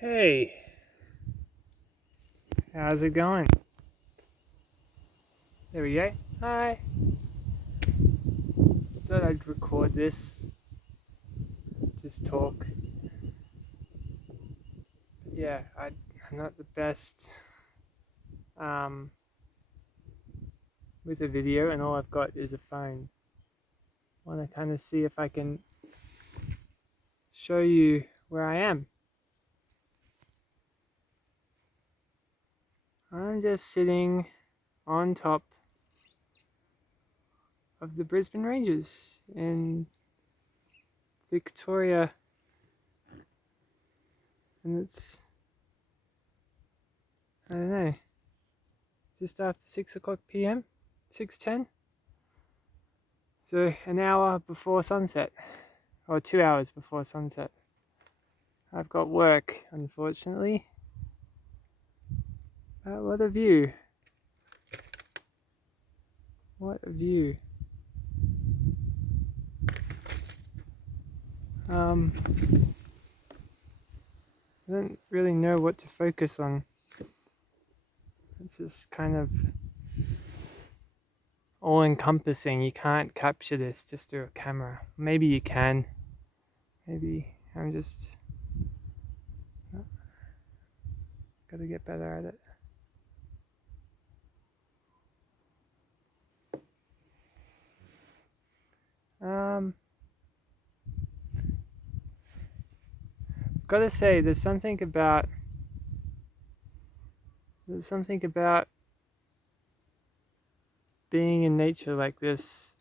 Hey, how's it going? There we go. Hi. Thought I'd record this, just talk. But yeah, I'm not the best with a video, and all I've got is a phone. I want to kind of see if I can show you where I am. I'm just sitting on top of the Brisbane Ranges in Victoria, and it's, I don't know, just after 6 o'clock p.m, 6:10. So an hour before sunset, or 2 hours before sunset. I've got work, unfortunately. What a view. What a view. I don't really know what to focus on. It's just kind of all-encompassing. You can't capture this just through a camera. Maybe you can. Maybe I'm just gotta get better at it. Gotta say, there's something about being in nature like this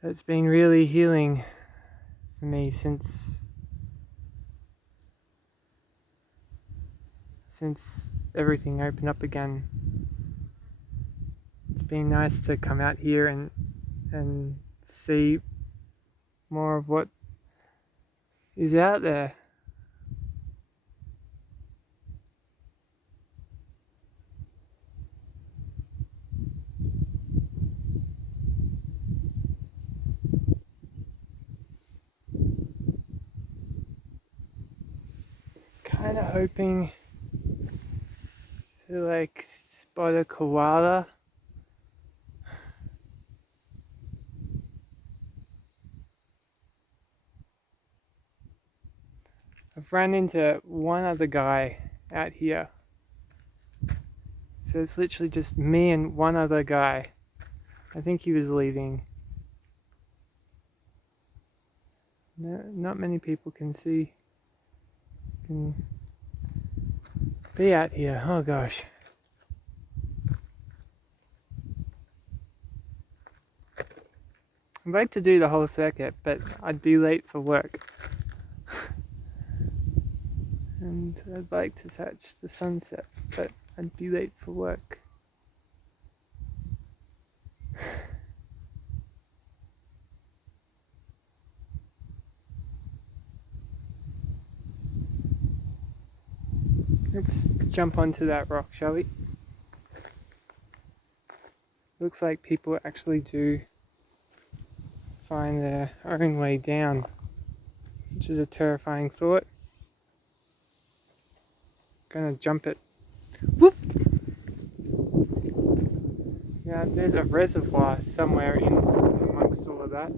that's been really healing for me since everything opened up again. It's been nice to come out here and see more of what is out there. Kind of hoping to spot a koala. I've run into one other guy out here. So it's literally just me and one other guy. I think he was leaving. No, not many people can be out here. Oh gosh. I'd like to do the whole circuit, but I'd be late for work. And I'd like to catch the sunset, but I'd be late for work. Let's jump onto that rock, shall we? Looks like people actually do find their own way down, which is a terrifying thought. Gonna jump it. Whoop! Yeah, there's a reservoir somewhere in amongst all of that.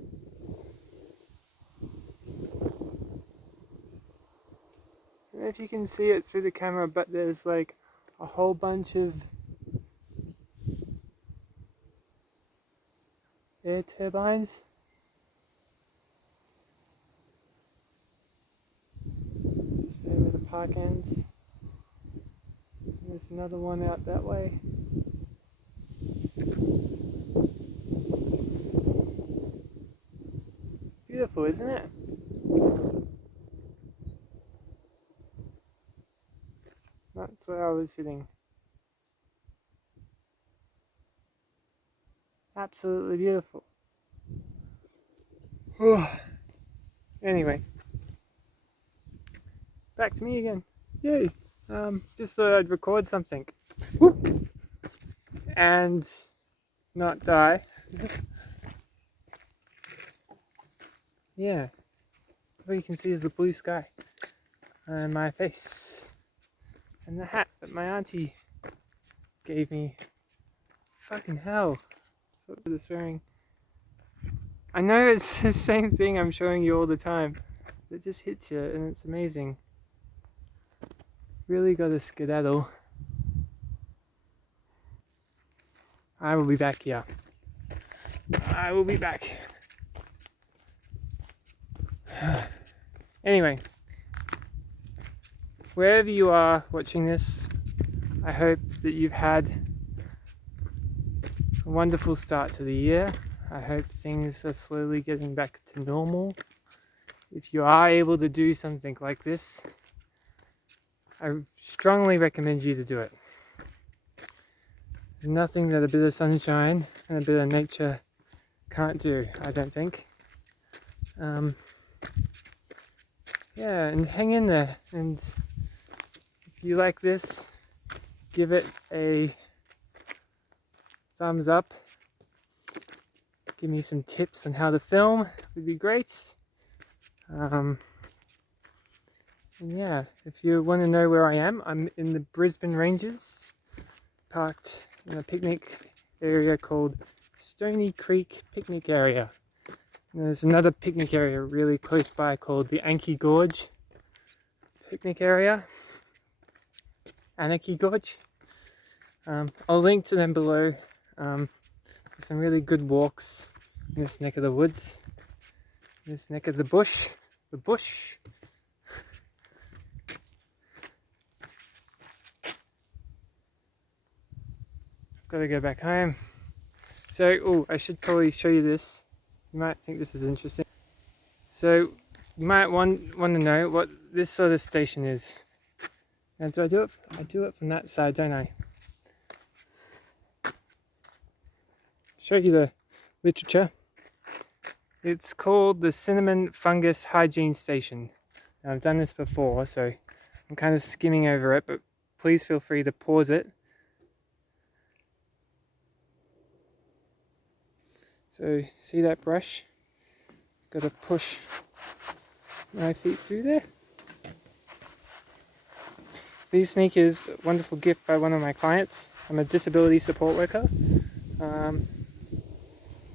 I don't know if you can see it through the camera, but there's like a whole bunch of air turbines. Just there where the park ends. There's another one out that way. Beautiful, isn't it? That's where I was sitting. Absolutely beautiful. Anyway, back to me again. Yay! Just thought I'd record something. Whoop! And not die. Yeah. All you can see is the blue sky. and my face, and the hat that my auntie gave me. Fucking hell. That's what it's wearing. I know it's the same thing I'm showing you all the time. It just hits you and it's amazing. Really gotta skedaddle. I will be back here. I will be back. Anyway, wherever you are watching this, I hope that you've had a wonderful start to the year. I hope things are slowly getting back to normal. If you are able to do something like this, I strongly recommend you to do it. There's nothing that a bit of sunshine and a bit of nature can't do, I don't think. Yeah, and hang in there. And if you like this, give it a thumbs up. Give me some tips on how to film, it would be great. And yeah, if you want to know where I am, I'm in the Brisbane Ranges, parked in a picnic area called Stony Creek Picnic Area. And there's another picnic area really close by called the Anki Gorge Picnic Area. Anarchy Gorge. I'll link to them below. There's some really good walks in this neck of the woods, in this neck of the bush. The bush. I've got to go back home. So, I should probably show you this. You might think this is interesting. So, you might want to know what this sort of station is. Now, do I do it? I do it from that side, don't I? Show you the literature. It's called the Cinnamon Fungus Hygiene Station. Now, I've done this before, so I'm kind of skimming over it, but please feel free to pause it. So, see that brush? Got to push my feet through there. These sneakers, a wonderful gift by one of my clients. I'm a disability support worker. And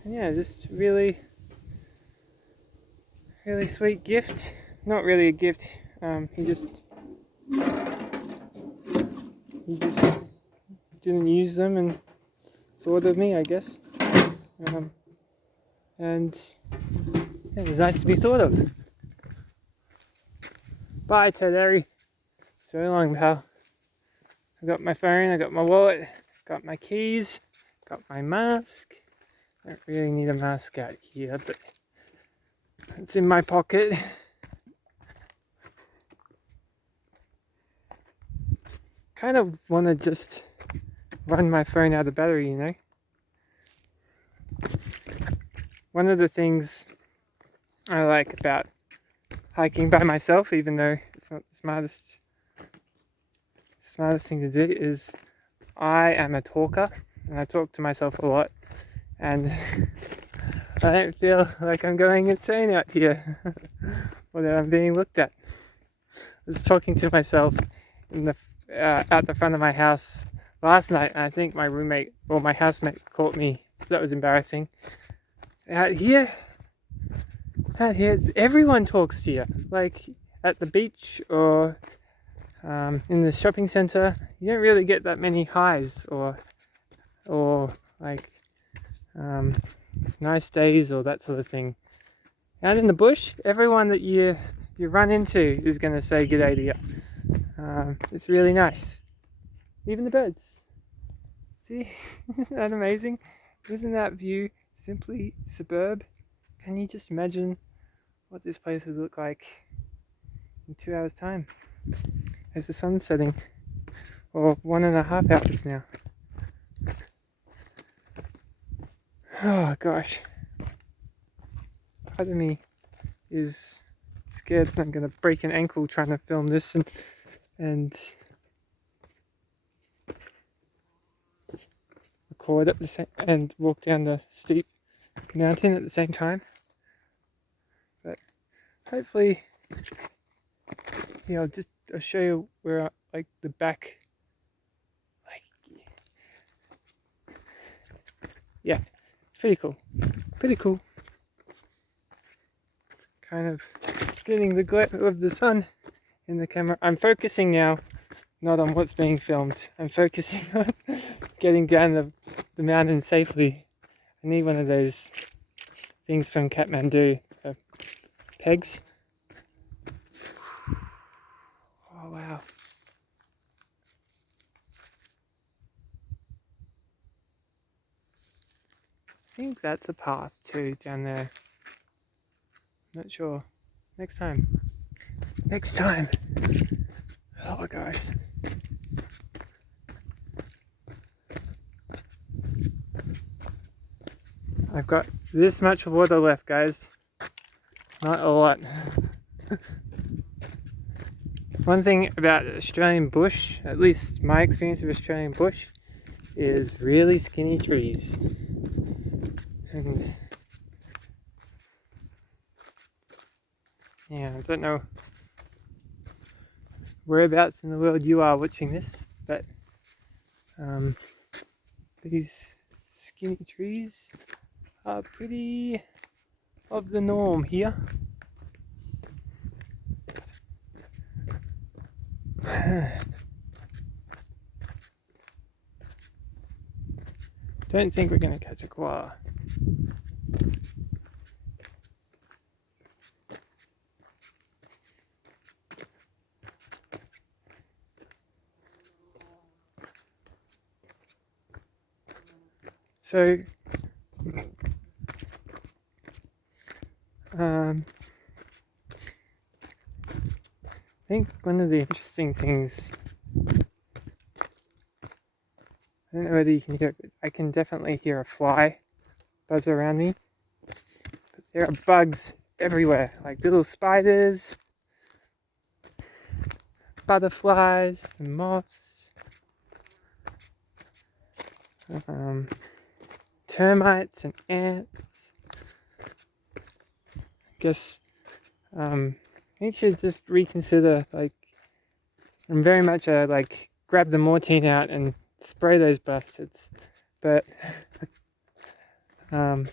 yeah, just really sweet gift. Not really a gift. He just didn't use them and thought of me, I guess. And yeah, it was nice to be thought of. Bye, Ted Errey. So long, pal. I got my phone, I got my wallet, got my keys, got my mask. I don't really need a mask out here, but it's in my pocket. Kind of want to just run my phone out of battery, you know. One of the things I like about hiking by myself, even though it's not the smartest thing to do, is I am a talker and I talk to myself a lot, and I don't feel like I'm going insane out here or that I'm being looked at. I was talking to myself in the out the front of my house last night, and I think my roommate or my housemate caught me, so that was embarrassing. Out here, everyone talks to you, like at the beach or in the shopping centre. You don't really get that many highs or like nice days or that sort of thing. Out in the bush, everyone that you run into is going to say g'day to you. It's really nice. Even the birds. See, isn't that amazing? Isn't that view simply superb? Can you just imagine what this place would look like in 2 hours' time as the sun's setting, or 1.5 hours now? Oh gosh, part of me is scared that I'm going to break an ankle trying to film this and record at the same and walk down the steep mountain at the same time. But hopefully Yeah, I'll show you where like the back, like, yeah, it's pretty cool. Pretty cool. Kind of getting the glare of the sun in the camera. I'm focusing now, not on what's being filmed. I'm focusing on getting down the mountain safely. I need one of those things from Kathmandu, pegs. Oh wow. I think that's a path too down there. Not sure. Next time. Next time. Oh gosh. I've got this much water left, guys. Not a lot. One thing about Australian bush, at least my experience of Australian bush, is really skinny trees. And yeah, I don't know whereabouts in the world you are watching this, but these skinny trees are pretty of the norm here. Don't think we're going to catch a koala. So, I think one of the interesting things, I don't know whether you can hear it, but I can definitely hear a fly buzz around me. But there are bugs everywhere, like little spiders, butterflies, and moths, termites and ants. I guess you should just reconsider, like, I'm very much like, grab the Mortine out and spray those bastards, but but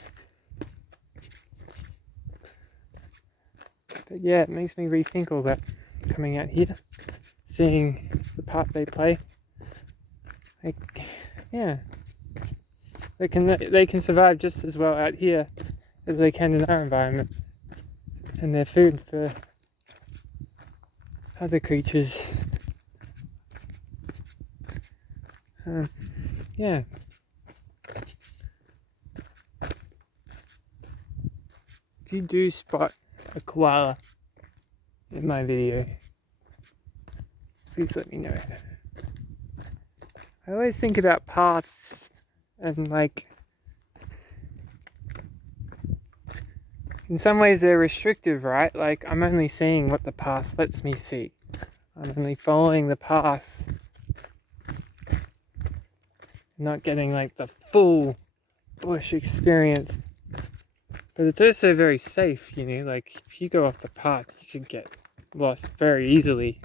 yeah, it makes me rethink all that coming out here, seeing the part they play. Like, yeah, they can survive just as well out here as they can in our environment, and they're food for other creatures. Yeah. If you do spot a koala in my video, please let me know. I always think about paths and, like, in some ways they're restrictive, right? Like, I'm only seeing what the path lets me see. I'm only following the path, not getting like the full bush experience. But it's also very safe, you know, like if you go off the path, you could get lost very easily.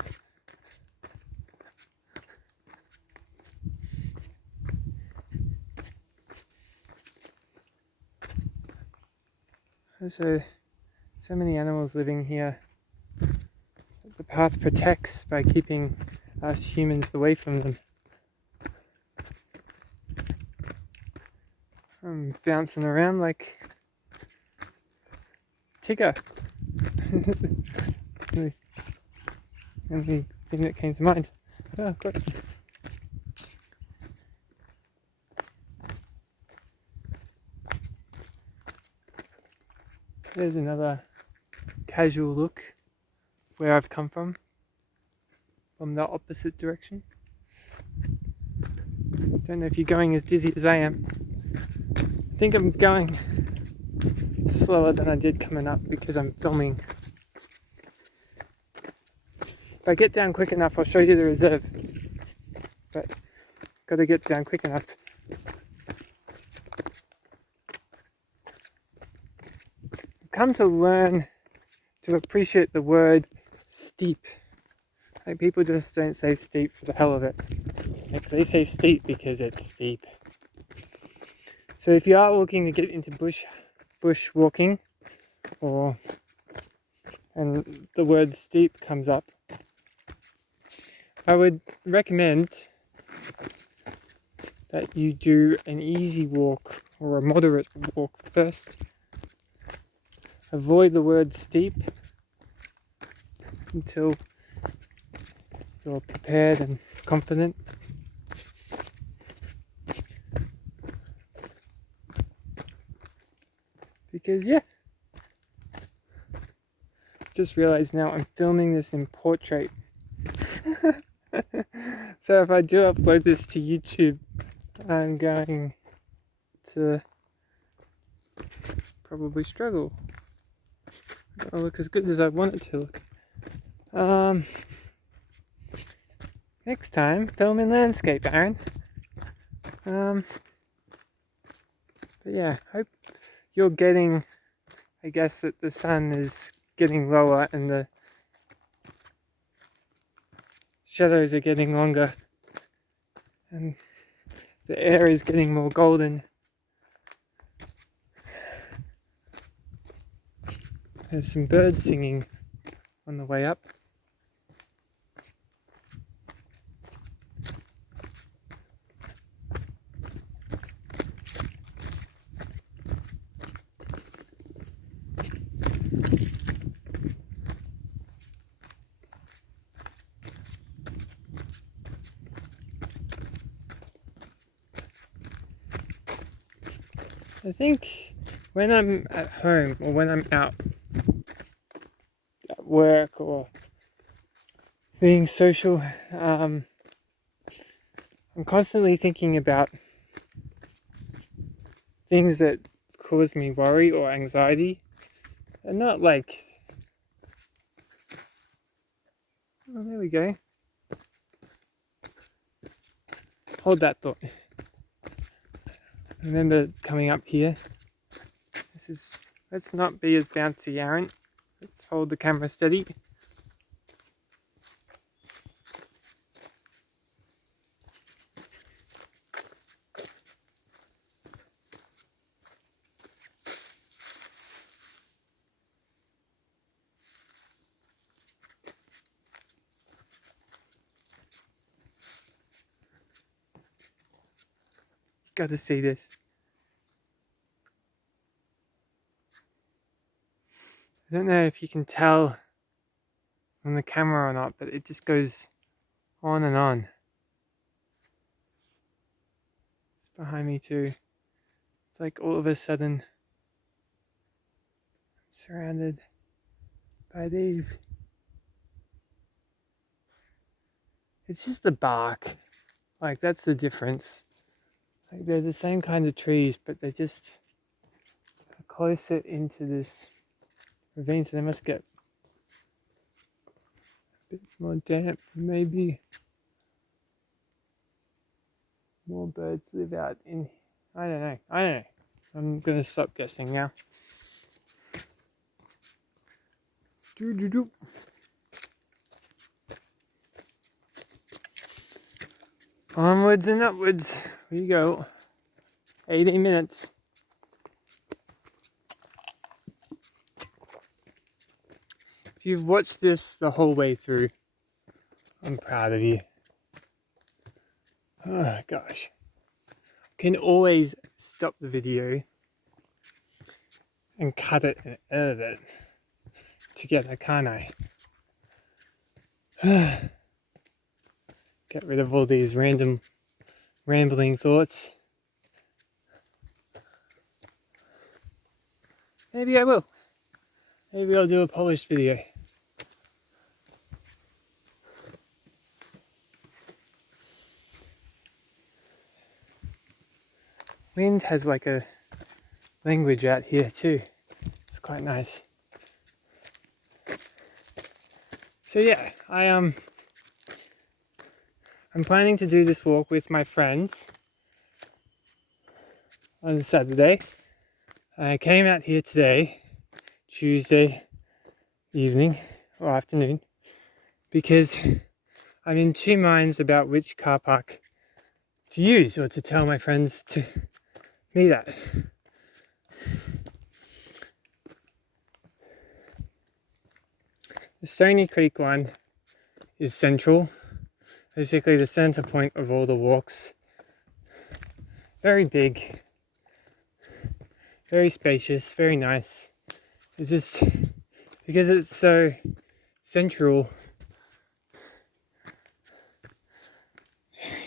There's so many animals living here that the path protects by keeping us humans away from them. I'm bouncing around like Tigger. The only thing that came to mind. Oh, good. There's another casual look where I've come from the opposite direction. Don't know if you're going as dizzy as I am. I think I'm going slower than I did coming up because I'm filming. If I get down quick enough, I'll show you the reserve. But gotta get down quick enough. I've come to learn to appreciate the word steep Like, people just don't say steep for the hell of it. Like, they say steep because it's steep. So if you are looking to get into bush walking, and the word steep comes up, I would recommend that you do an easy walk or a moderate walk first. Avoid the word steep until you're prepared and confident. Because just realized now I'm filming this in portrait. So if I do upload this to YouTube, I'm going to probably struggle. It'll look as good as I want it to look. Next time, film in landscape, Aaron. But yeah, hope you're getting, I guess that the sun is getting lower and the shadows are getting longer and the air is getting more golden. There's some birds singing on the way up. I think when I'm at home or when I'm out at work or being social, I'm constantly thinking about things that cause me worry or anxiety. And not like, oh, there we go. Hold that thought. Remember coming up here. Let's not be as bouncy, Aaron. Let's hold the camera steady. Got to see this. I don't know if you can tell on the camera or not, but it just goes on and on. It's behind me too. It's like all of a sudden I'm surrounded by these. It's just the bark. Like, that's the difference. Like, they're the same kind of trees, but they just are closer into this ravine, so they must get a bit more damp. Maybe more birds live out in. I don't know. I'm gonna stop guessing now. Doo-doo-doo. Onwards and upwards we go. 18 minutes. If you've watched this the whole way through, I'm proud of you. Oh gosh. Can always stop the video and cut it and edit it together, can't I? Get rid of all these random rambling thoughts. Maybe I will. Maybe I'll do a polished video. Wind has like a language out here too. It's quite nice. So yeah, I'm planning to do this walk with my friends on Saturday. I came out here today, Tuesday evening or afternoon, because I'm in two minds about which car park to use or to tell my friends to meet at. The Stony Creek one is central, basically the center point of all the walks. Very big, very spacious, very nice. It's just because it's so central,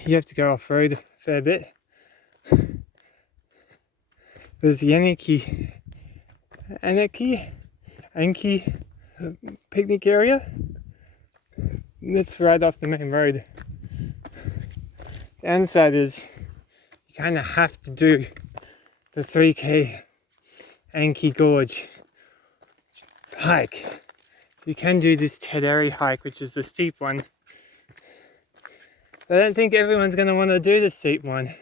you have to go off-road a fair bit. There's the Anki picnic area. That's right off the main road. The downside is you kind of have to do the 3k Anki Gorge hike. You can do this Ted Errey hike, which is the steep one. I don't think everyone's going to want to do the steep one.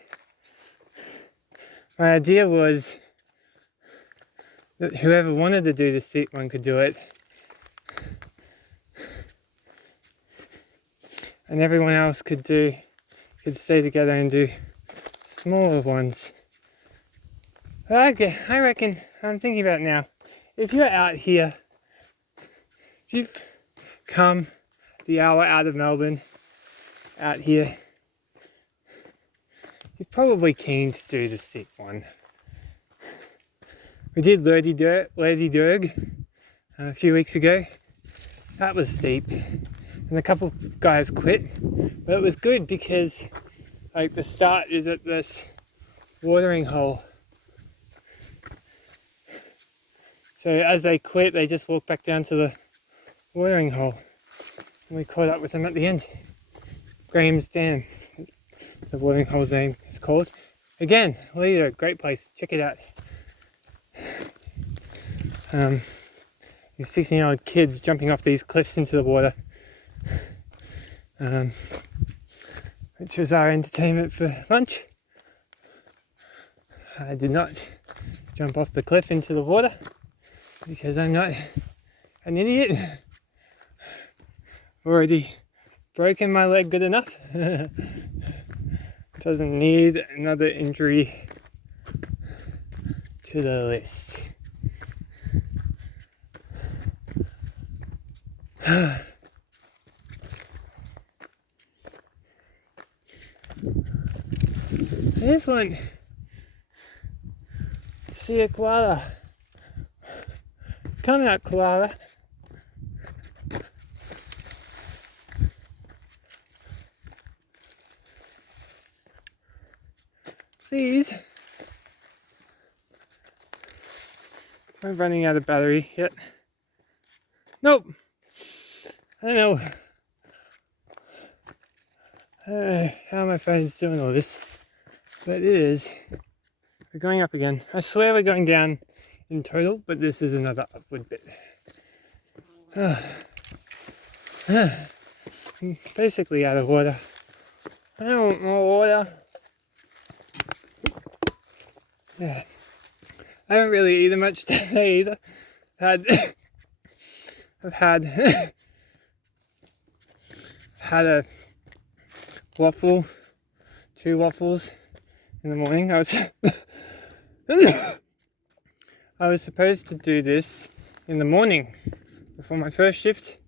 My idea was that whoever wanted to do the steep one could do it, and everyone else could stay together and do smaller ones. But I reckon, I'm thinking about it now, if you're out here, if you've come the hour out of Melbourne, out here, you're probably keen to do the steep one. We did Lady Derg a few weeks ago. That was steep, and a couple guys quit, but it was good because like the start is at this watering hole. So as they quit, they just walk back down to the watering hole, and we caught up with them at the end. Graham's Dam, the watering hole's name is called. Again, Lady, great place, check it out. These 16-year-old kids jumping off these cliffs into the water, which was our entertainment for lunch. I did not jump off the cliff into the water because I'm not an idiot. Already broken my leg good enough. Doesn't need another injury to the list. I just want to see a koala. Come out, koala. Please. I'm running out of battery yet. Nope. I don't know how my phone's doing all this, but it is. We're going up again. I swear we're going down in total, but this is another upward bit. I'm basically out of water. I don't want more water. Yeah. I haven't really eaten much today either. I've had a waffle, 2 waffles in the morning. I was supposed to do this in the morning before my first shift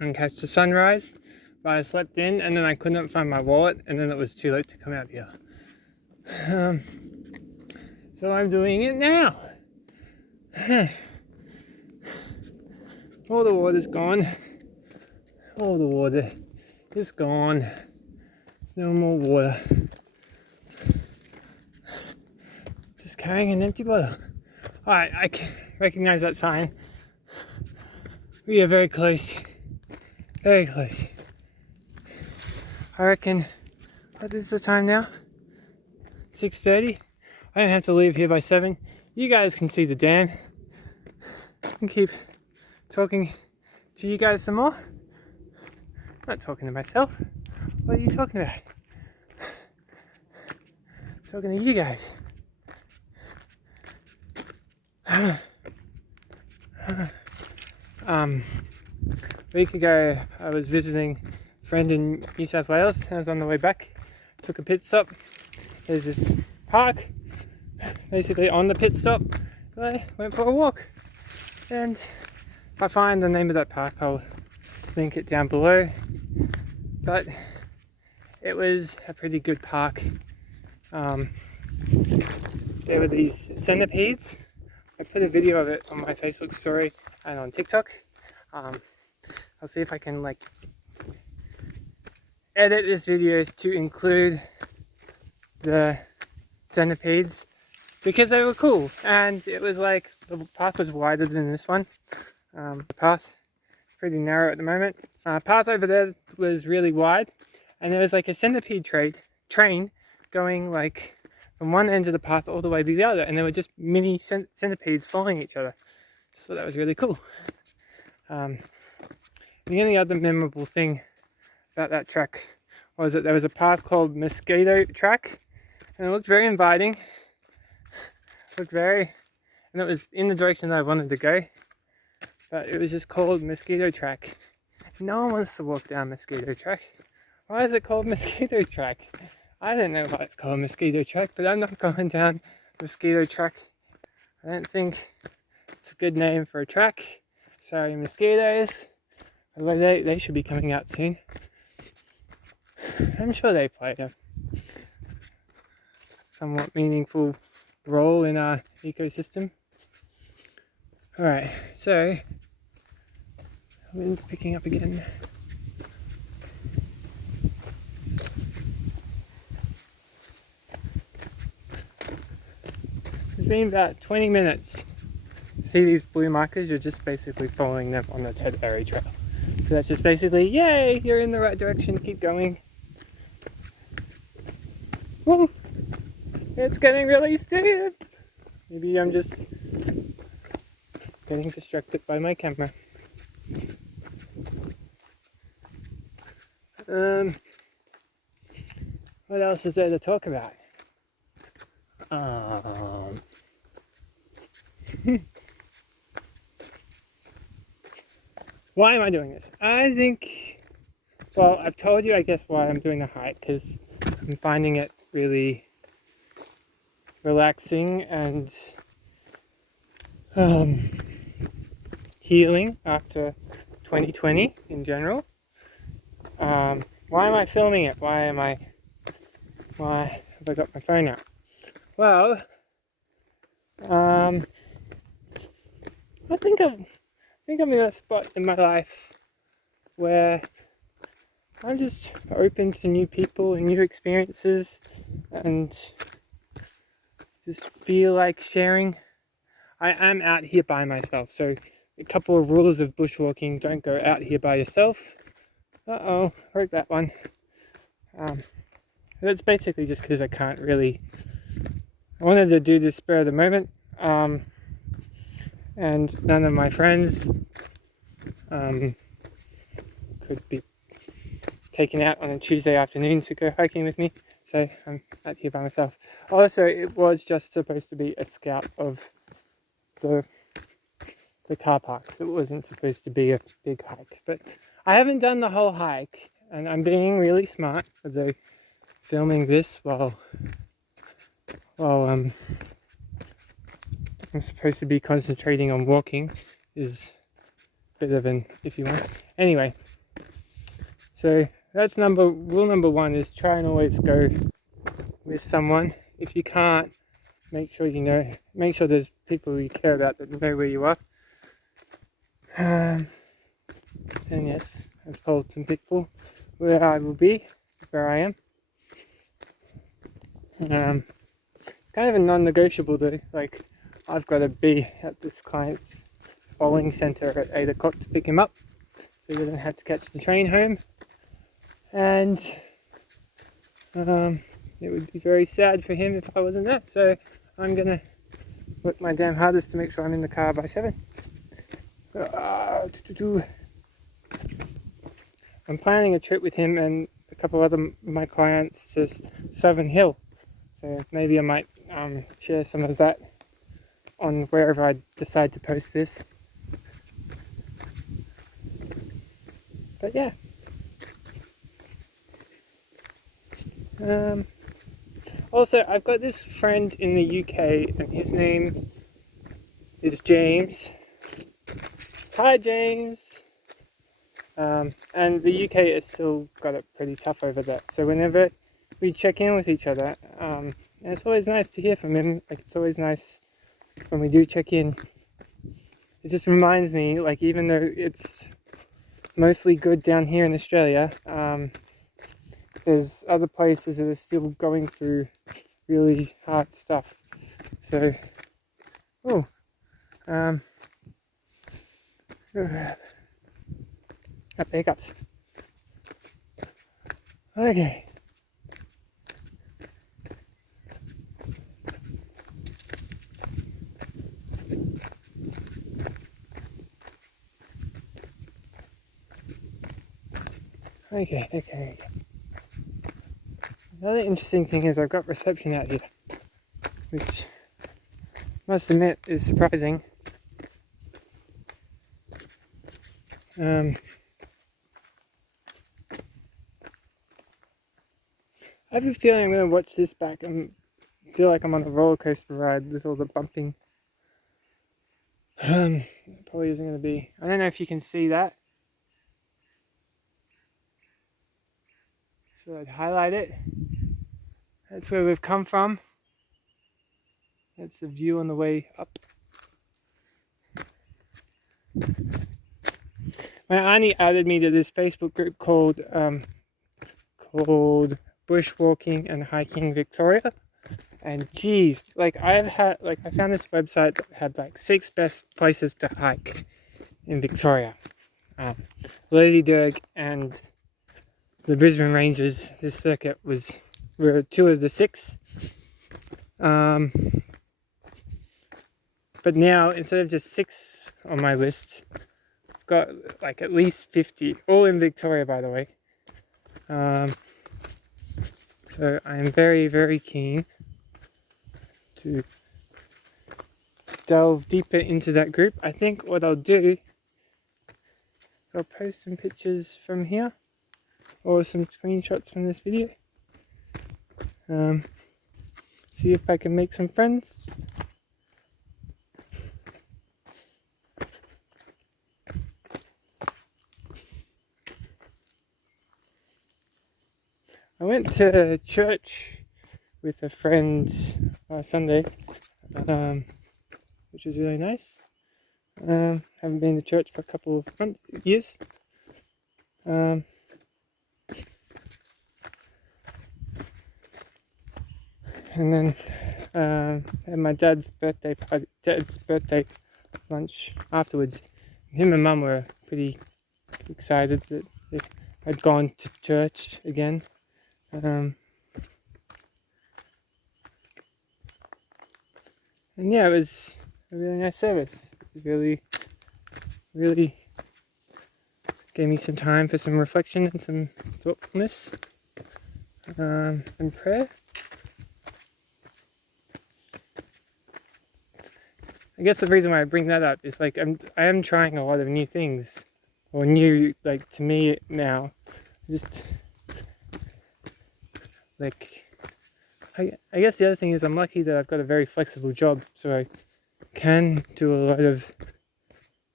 and catch the sunrise, but I slept in and then I couldn't find my wallet and then it was too late to come out here. So I'm doing it now. All the water's gone. All the water is gone. There's no more water. Just carrying an empty bottle. Alright, I can recognize that sign. We are very close. Very close. I reckon, what is the time now? 6:30? I don't have to leave here by 7. You guys can see the dam. I can keep talking to you guys some more. I'm not talking to myself. What are you talking about? I'm talking to you guys. A week ago I was visiting friend in New South Wales. I was on the way back, took a pit stop. There's this park, basically on the pit stop. I went for a walk, and if I find the name of that park, I'll link it down below. But it was a pretty good park. There were these centipedes. I put a video of it on my Facebook story and on TikTok. I'll see if I can like edit this video to include the centipedes, because they were cool, and it was like the path was wider than this one. The path is pretty narrow at the moment. Path over there was really wide, and there was like a centipede train going like from one end of the path all the way to the other, and there were just mini centipedes following each other. So that was really cool. The only other memorable thing about that track was that there was a path called Mosquito Track, and it looked very inviting. And it was in the direction that I wanted to go, but it was just called Mosquito Track. No one wants to walk down Mosquito Track. Why is it called Mosquito Track? I don't know why it's called Mosquito Track, but I'm not going down Mosquito Track. I don't think it's a good name for a track. Sorry, mosquitoes. Although they should be coming out soon. I'm sure they played a somewhat meaningful role in our ecosystem. Alright, so wind's picking up again. It's been about 20 minutes. See these blue markers? You're just basically following them on the Ted Errey Trail. So that's just basically, yay, you're in the right direction, keep going. Woo! It's getting really steep! Maybe I'm just getting distracted by my camera. What else is there to talk about? Why am I doing this? I think, well, I've told you, I guess, why I'm doing the hike, because I'm finding it really relaxing and healing after 2020 in general. Why am I filming it? Why have I got my phone out? Well, I think I'm in a spot in my life where I'm just open to new people and new experiences, and just feel like sharing. I am out here by myself, so a couple of rules of bushwalking: don't go out here by yourself. Broke that one. That's basically just because I wanted to do this spur of the moment, and none of my friends could be taken out on a Tuesday afternoon to go hiking with me, so I'm out here by myself. Also, it was just supposed to be a scout of the car parks. It wasn't supposed to be a big hike, but I haven't done the whole hike, and I'm being really smart, although filming this while I'm supposed to be concentrating on walking is a bit of an iffy one. Anyway, so that's rule number one, is try and always go with someone. If you can't, make sure there's people you care about that know where you are. And yes, I've told some people where I will be, where I am. Kind of a non-negotiable though, like I've got to be at this client's bowling centre at 8 o'clock to pick him up, so he doesn't have to catch the train home. And it would be very sad for him if I wasn't there, so I'm gonna work my damn hardest to make sure I'm in the car by 7. I'm planning a trip with him and a couple of my clients to Southern Hill, so maybe I might share some of that on wherever I decide to post this. But yeah, Also, I've got this friend in the UK, and his name is James. Hi, James. And the UK has still got it pretty tough over there. So whenever we check in with each other, it's always nice to hear from him. Like, it's always nice when we do check in. It just reminds me, like, even though it's mostly good down here in Australia, there's other places that are still going through really hard stuff. So, got the hiccups. Okay. Okay. Another interesting thing is I've got reception out here, which I must admit is surprising. I have a feeling I'm going to watch this back and feel like I'm on a roller coaster ride with all the bumping. It probably isn't going to be. I don't know if you can see that. So I'd highlight it. That's where we've come from. That's the view on the way up. My auntie added me to this Facebook group called Bushwalking and Hiking Victoria. And geez, like I found this website that had like 6 best places to hike in Victoria. Lady Derg and the Brisbane Ranges, this circuit were 2 of the 6. But now, instead of just 6 on my list, I've got like at least 50, all in Victoria, by the way. So I am very, very keen to delve deeper into that group. I think what I'll do, I'll post some pictures from here, or some screenshots from this video. See if I can make some friends. I went to church with a friend Sunday, which was really nice. Haven't been to church for a couple of years. And then had my dad's birthday lunch afterwards. Him and Mum were pretty excited that I'd gone to church again. And yeah, it was a really nice service. It really gave me some time for some reflection and some thoughtfulness and prayer. I guess the reason why I bring that up is like I am trying a lot of new things, or new, like, to me now. Just like I guess the other thing is I'm lucky that I've got a very flexible job, so I can do a lot of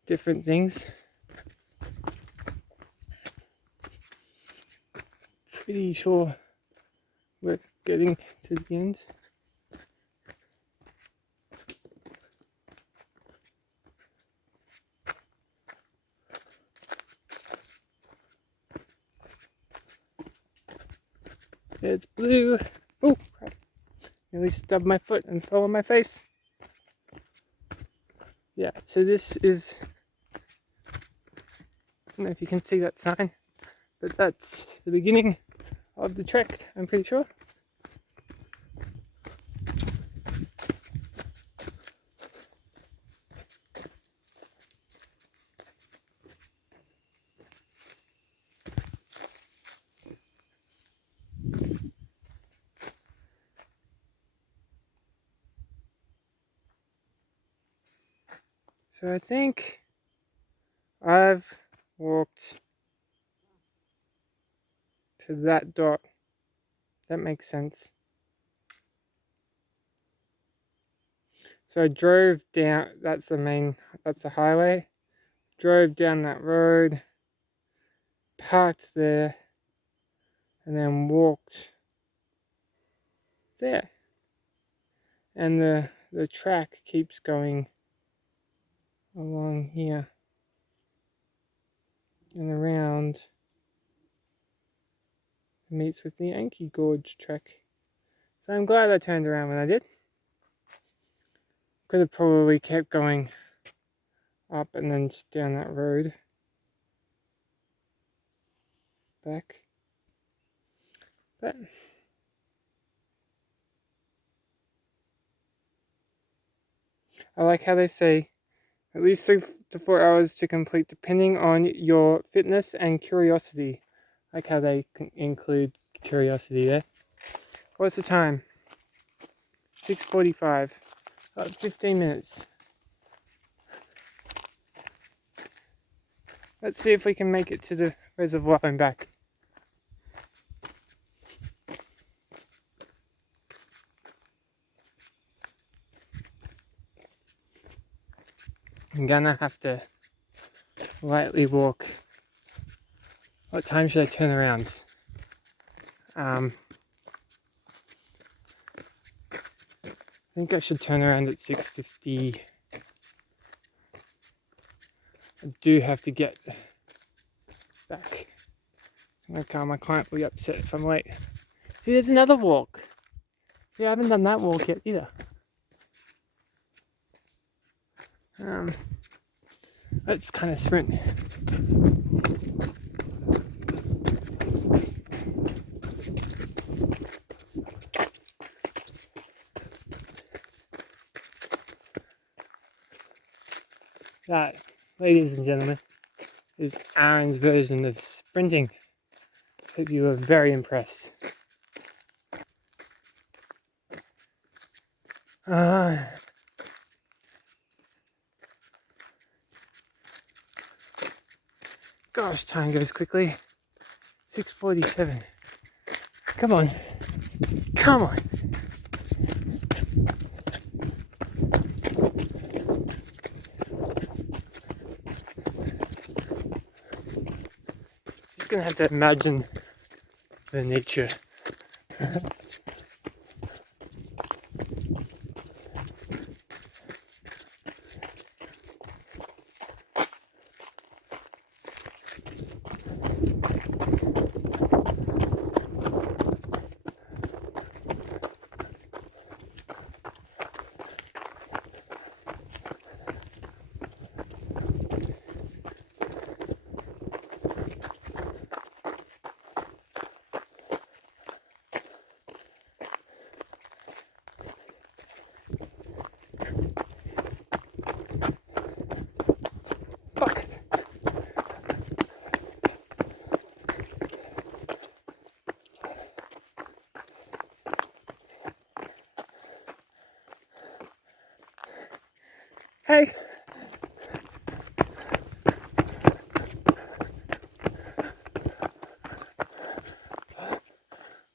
different things. Pretty sure we're getting to the end. It's blue. Oh, crap. Nearly stubbed my foot and fell on my face. Yeah, so this is, I don't know if you can see that sign, but that's the beginning of the trek, I'm pretty sure. So I think I've walked to that dot that makes sense. So I drove down, that's the highway. Drove down that road, parked there, and then walked there. And the track keeps going along here and around. It meets with the Yankee Gorge track. So I'm glad I turned around when I did. Could have probably kept going up and then just down that road. Back. But I like how they say at least 3 to 4 hours to complete depending on your fitness and curiosity. I like how they include curiosity there. What's the time? 6:45. About 15 minutes. Let's see if we can make it to the reservoir and back. I'm gonna have to lightly walk. What time should I turn around? I think I should turn around at 6:50. I do have to get back. My client will be upset if I'm late. See, there's another walk. See, I haven't done that walk yet either. Let's kind of sprint. That, ladies and gentlemen, is Aaron's version of sprinting. Hope you were very impressed. Gosh, time goes quickly. 6:47. Come on. Come on. Just gonna have to imagine the nature. Fuck. Hey.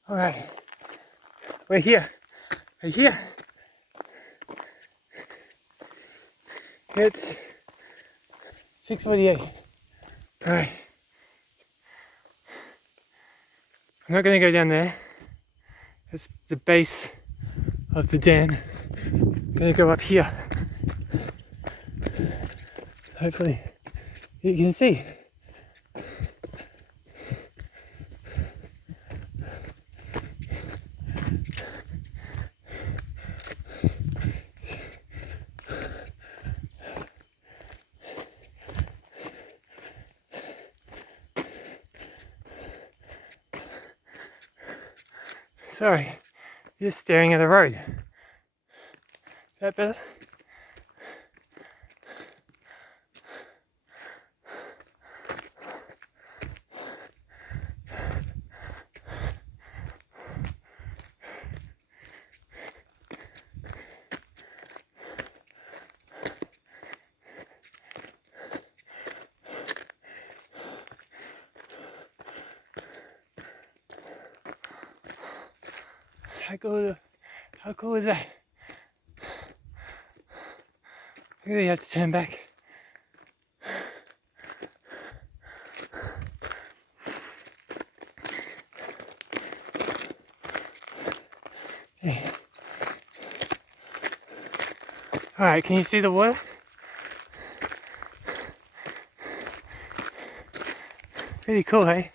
All right. We're here. We're here. It's 6:48. All right. I'm not gonna go down there. It's the base of the den. I'm gonna go up here. Hopefully you can see. Sorry, just staring at the road. Is that better? How cool is that? I really have to turn back. Yeah. Alright, can you see the water? Pretty cool, hey?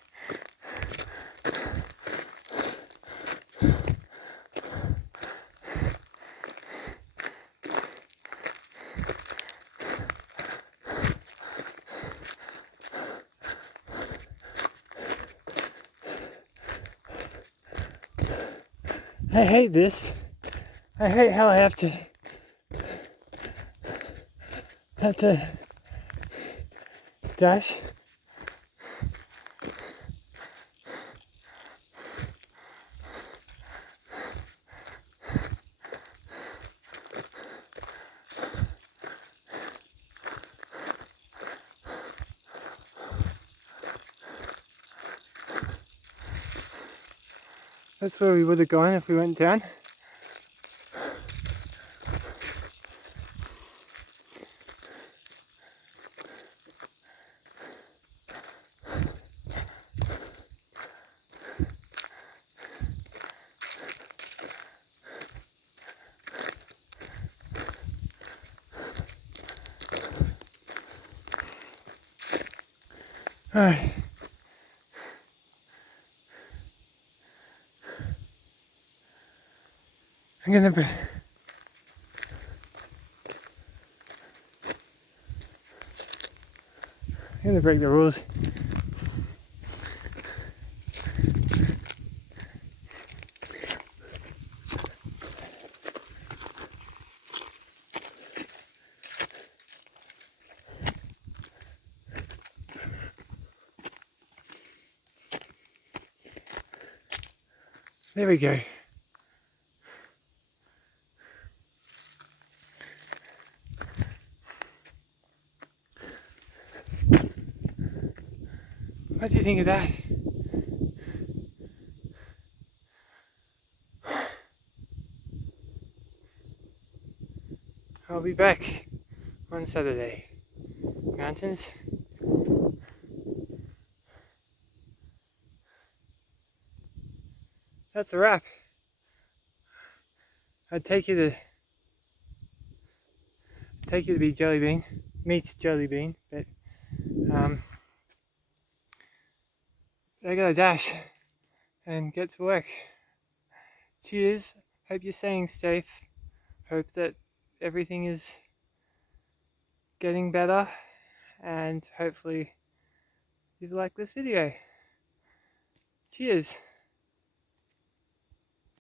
I hate this. I hate how I have to dash. That's where we would have gone if we went down. Alright. I'm gonna break the rules. There we go. What do you think of that? I'll be back on Saturday. Mountains. That's a wrap. I'd take you to be Jellybean, meet Jellybean, but I gotta dash and get to work. Cheers. Hope you're staying safe. Hope that everything is getting better, and hopefully you like this video. Cheers.